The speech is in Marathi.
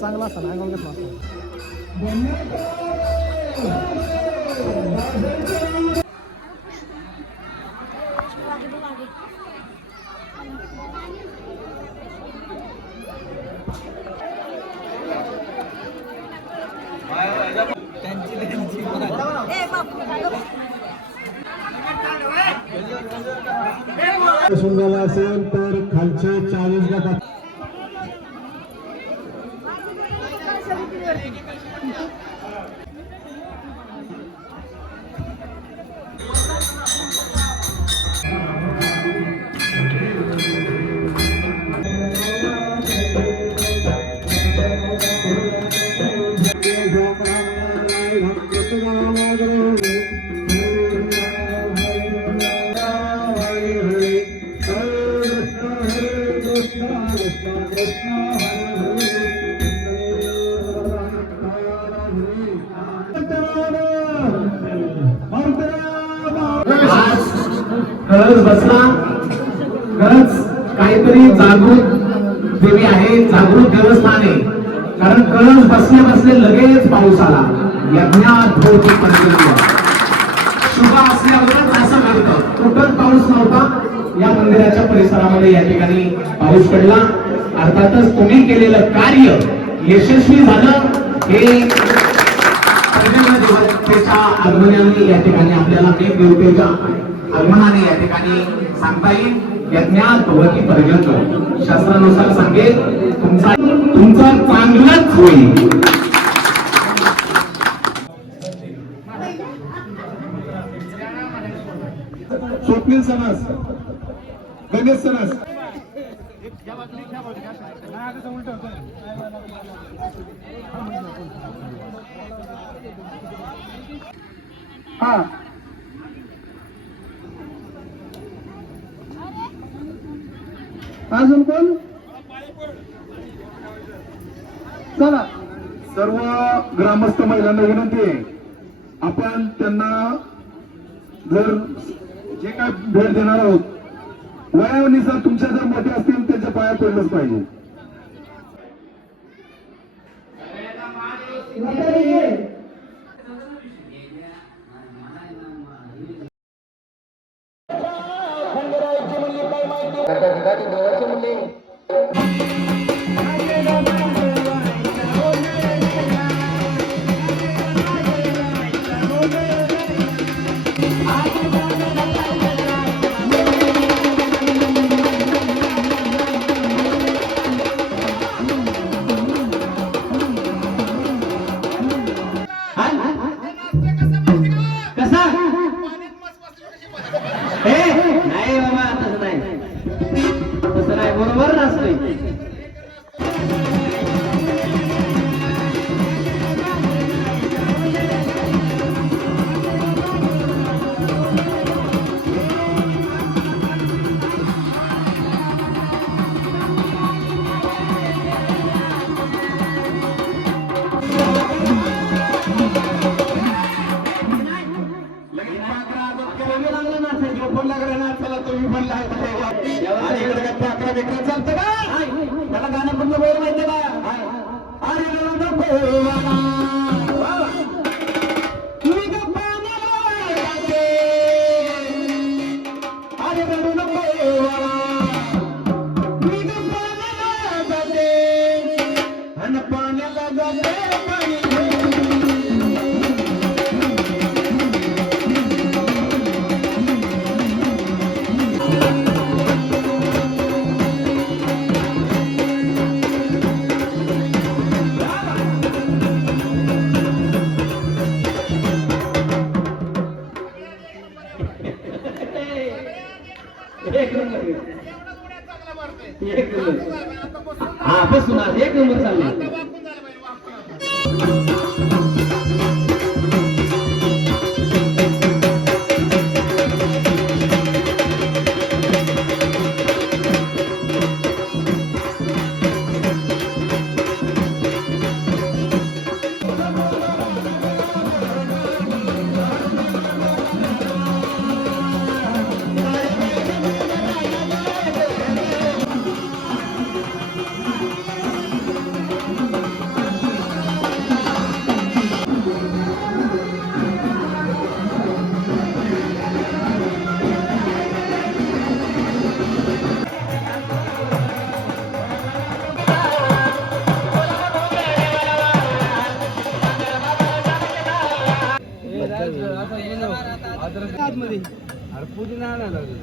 चांगला असता ना अंगावर घेतला असता. झाला असेल तर खालचे 40 गट गरज बसला गरज काहीतरी जागृत देवी आहे, जागृत देवस्थान आहे. कारण कळस बसले बसले लगेच पाऊस आला. यज्ञात भवती पर्जन्य शुभ असल्यावरच असं घडतं. कुठंच पाऊस नव्हता. या मंदिराच्या परिसरामध्ये या ठिकाणी पाऊस पडला. अर्थातच तुम्ही केलेलं कार्य यशस्वी झालं हे देवतेच्या आगमनाने या ठिकाणी आपल्याला एक देवतेच्या आगमनाने या ठिकाणी सांगता येईल. यज्ञात भवती पर्यंत शास्त्रानुसार सांगेल तुमचा चांगलाच होईल. स्वप्नील सणास गणेश सणास हा अजून कोण चला सर्व ग्रामस्थ महिलांना विनंती आहे आपण त्यांना जर जे काय भेट देणार आहोत वयानुसार तुमच्या जर मोठे असतील त्यांच्या पाया पडलंच पाहिजे. बरोबर नसते. चालतं का त्याला गाणं कुठलं बोल माहिती का हा बसून एक नंबर चालला. मध्ये अरे पुदिना आणायला लागले.